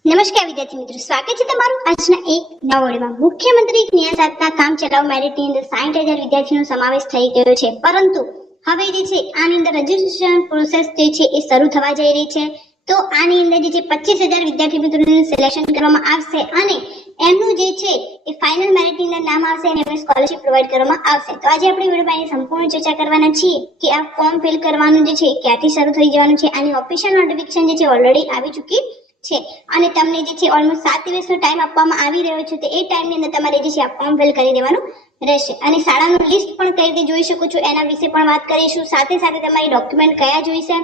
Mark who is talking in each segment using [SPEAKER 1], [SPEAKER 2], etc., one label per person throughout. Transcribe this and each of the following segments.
[SPEAKER 1] નમસ્કાર વિદ્યાર્થી મિત્રો, સ્વાગત છે તમારું આજના એક નવા વિડીયોમાં મુખ્યમંત્રી જ્ઞાન સાધતા કામ ચલાવ મેરિટની અંદર સાઠ હજાર વિદ્યાર્થીનો સમાવેશ થઈ ગયો છે. પરંતુ હવે જે છે, આની અંદર રજીસ્ટ્રેશન પ્રોસેસ જે છે, એ શરૂ થવા જઈ રહી છે. તો આની અંદર જે છે, પચીસ હજાર વિદ્યાર્થી મિત્રોનું સિલેક્શન કરવામાં આવશે અને એમનું જે છે, એ ફાઇનલ મેરિટની અંદર નામ આવશે અને એમને સ્કોલરશિપ પ્રોવાઈડ કરવામાં આવશે. તો આજે આપણે વિડીયોમાં સંપૂર્ણ ચર્ચા કરવાના છીએ કે આ ફોર્મ ફિલ કરવાનું જે છે ક્યાંથી શરૂ થઈ જવાનું છે. આની ઓફિશિયલ નોટિફિકેશન જે છે ઓલરેડી આવી ચૂકી છે. અને તમને જે છે ઓલમોસ્ટ સાત દિવસનો ટાઈમ આપવામાં આવી રહ્યો છે, તો એ ટાઈમની અંદર તમારે જે છે, આ ફોર્મ ફિલ કરી દેવાનું રહેશે. અને શાળાનું લિસ્ટ પણ કઈ રીતે જોઈ શકો છો, એના વિશે પણ વાત કરીશું. સાથે સાથે તમારી ડોક્યુમેન્ટ કયા જોઈશે,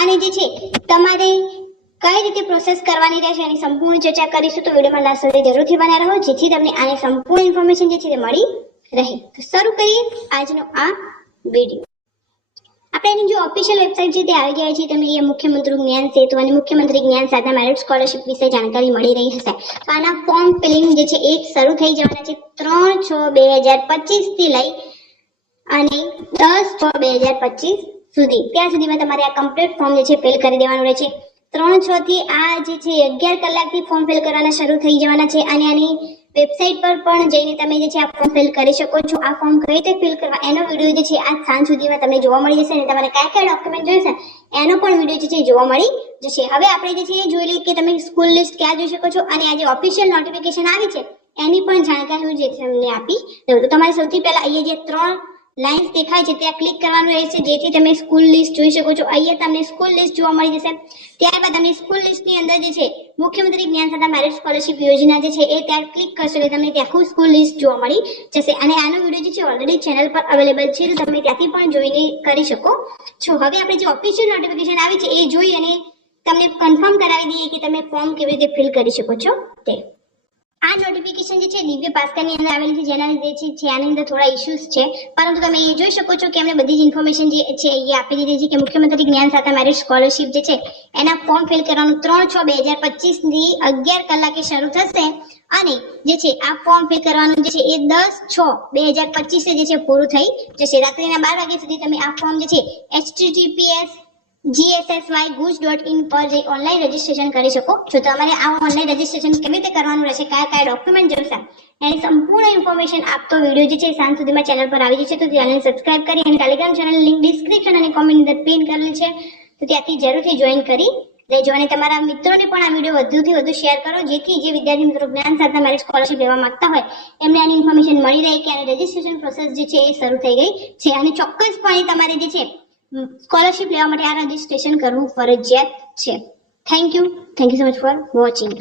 [SPEAKER 1] અને જે છે, તમારે કઈ રીતે પ્રોસેસ કરવાની રહેશે, એની સંપૂર્ણ ચર્ચા કરીશું. તો વિડીયોમાં લાસ્ટ સુધી જરૂરથી બન્યા રહો, જેથી તમને આની સંપૂર્ણ ઇન્ફોર્મેશન જે છે, તે મળી રહે. તો શરૂ કરીએ આજનો આ વીડિયો આપણે એની ઓફિશિયલ વેબસાઇટ છે તે આવી ગયા છે તમને એ મુખ્યમંત્રી જ્ઞાન સેતુ અને મુખ્યમંત્રી જ્ઞાન સાધના મેરિટ સ્કોલરશિપ વિશે જાણકારી મળી રહી હશે. તો આના ફોર્મ ફિલિંગ જે છે, એ શરૂ થઈ જવાના છે ત્રણ છ બે હજાર પચીસથી લઈ અને દસ છ બે હજાર પચીસ સુધી. ત્યાં સુધીમાં તમારે આ કમ્પ્લીટ ફોર્મ જે છે ફિલ કરી દેવાનું રહે છે ત્રણ છ થી આ જે છે, અગિયાર કલાકથી ફોર્મ ફિલ કરવાના શરૂ થઈ જવાના છે અને આની વેબસાઇટ પર પણ જઈને તમે જે છે આ ફોર્મ ફિલ કરી શકો છો. આ ફોર્મ કઈ રીતે ફિલ કરવા એનો વીડિયો જે છે આજ સાંજ સુધીમાં તમને જોવા મળી જશે અને તમારે કયા કયા ડોક્યુમેન્ટ જોઈશે એનો પણ વીડિયો જે છે જોવા મળી જશે. હવે આપણે જે છે એ જોઈ લઈએ કે તમે સ્કૂલ લિસ્ટ ક્યાં જોઈ શકો છો અને આ જે ઓફિશિયલ નોટિફિકેશન આવી છે એની પણ જાણકારી હું જે તમને આપી દઉં. તો તમારે સૌથી પહેલા અહીંયા જે ત્રણ લાઇન્સ દેખાય છે ત્યાં ક્લિક કરવાનું રહેશે. જેથી તમે સ્કૂલ લિસ્ટ જોઈ શકો છો. અહીંયા તમને સ્કૂલ લિસ્ટ જોવા મળી જશે. ત્યારબાદ તમને સ્કૂલ લિસ્ટની અંદર જે છે, મુખ્યમંત્રી જ્ઞાન સાધના મેરિટ સ્કોલરશિપ યોજના જે છે, એ ત્યાં ક્લિક કરશો એટલે તમને ત્યાં આખું સ્કૂલ લિસ્ટ જોવા મળી જશે. અને આનો વીડિયો જે છે ઓલરેડી ચેનલ પર અવેલેબલ છે, તો તમે ત્યાંથી પણ જોઈને કરી શકો છો. હવે આપણે જે ઓફિશિયલ નોટિફિકેશન આવી છે, એ જોઈ અને તમને કન્ફર્મ કરાવી દઈએ કે તમે ફોર્મ કેવી રીતે ફિલ કરી શકો છો તે. આ નોટિફિકેશન જે છે, દિવ્ય ભાસ્કરની અંદર આવેલી છે, જેના લીધે છે આની અંદર થોડા ઇશ્યુઝ છે. પરંતુ તમે એ જોઈ શકો છો કે એમને બધી જ ઇન્ફોર્મેશન જે છે, એ આપી દીધી છે કે મુખ્યમંત્રી જ્ઞાન સાથે મેરિટ સ્કોલરશિપ જે છે, એના ફોર્મ ફિલ કરવાનું ત્રણ છ બે હજાર પચીસથી અગિયાર કલાકે શરૂ થશે. અને જે છે, આ ફોર્મ ફિલ કરવાનું જે છે, એ દસ છ બે હજાર પચીસે જે છે, પૂરું થઈ જશે. રાત્રિના બાર વાગ્યા સુધી તમે આ ફોર્મ જે છે HTTPS GSSY guj dot in પર જઈ ઓનલાઈન રજીસ્ટ્રેશન કરી શકો. છો તમારે આ ઓનલાઈન રજીસ્ટ્રેશન કેવી રીતે કરવાનું રહેશે, કયા કયા ડોક્યુમેન્ટ જોશે, એની સંપૂર્ણ ઇન્ફોર્મેશન આપતો વીડિયો જે છે સાંજ સુધીમાં ચેનલ પર આવી જશે. તો ચેનલ સબસ્ક્રાઇબ કરી અને ટેલિગ્રામ ચેનલ લિંક ડિસ્ક્રિપ્શન અને કોમેન્ટ અંદર પિન કરેલી છે. તો ત્યાંથી જરૂરથી જોઈન કરી લેજો અને તમારા મિત્રોને પણ આ વીડિયો વધુથી વધુ શેર કરો. જેથી જે વિદ્યાર્થી મિત્રો જ્ઞાન સાથે મેરેજ સ્કોલરશિપ લેવા માંગતા હોય, એમને આની ઇન્ફોર્મેશન મળી રહે કે આની રજીસ્ટ્રેશન પ્રોસેસ જે છે, એ શરૂ થઈ ગઈ છે. અને ચોક્કસપણે તમારે જે છે સ્કોલરશિપ લેવા માટે આ રજીસ્ટ્રેશન કરવું ફરજિયાત છે. Thank you thank you so much for watching